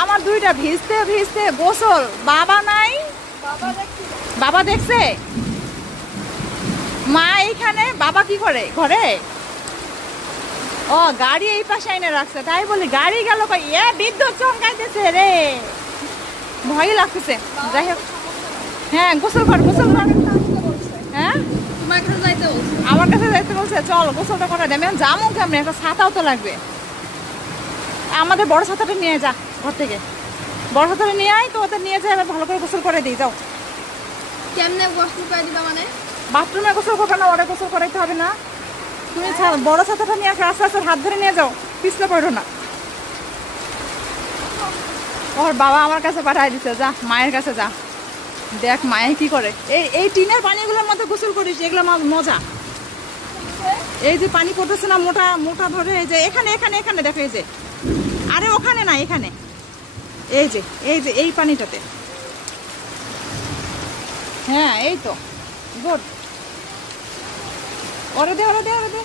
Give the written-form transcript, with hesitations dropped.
আমার দুইটা ভিজতে ভিজতে গোসল। বাবা নাই, বাবা দেখছে। মা এইখানে, বাবা কি করে ঘরে? ও গাড়ি এই পাশে এনে রাখছে, তাই বলি গাড়ি গেল কই? বিদ্যুৎ চমকাইতেছে রে, ভয় লাগতেছে। যাই হোক, হ্যাঁ গোসল কর, গোসল কর। হ্যাঁ আমার কাছে যাইতে বলছে, চল গোসলটা করে দে। আমি যাবো কেমনি, একটা ছাতাও তো লাগবে। আমাদের বড় ছাতাটা নিয়ে যা ঘর থেকে, বড় ছাতাটা নিয়ে আয়, তো ওদের নিয়ে যাই, এবার ভালো করে গোসল করে দিই। যাও। কেমনে গোসল করে দিবা মানে? বাথরুমে গোসল করবে না, ওরা গোসল করাইতে হবে না। তুমি বড় ছাতাটা নিয়ে আসো, আস্তে আস্তে হাত ধরে নিয়ে যাও, পিছলে পড়ো না। ওর বাবা আমার কাছে পাঠাই দিছে, যা মায়ের কাছে যা, দেখ মায়ে কি করে। এই টিনের পানিগুলোর মধ্যে গোসল করিস, এগুলো মজা। এই যে পানি পড়তেছে না মোটা মোটা ধরে, এই যে এখানে এখানে এখানে দেখো, এই যে, আরে ওখানে না এখানে, এই যে এই যে এই পানিটাতে। হ্যাঁ এই তো গুড। ওরে দে, ওরে দে, ওরে দে।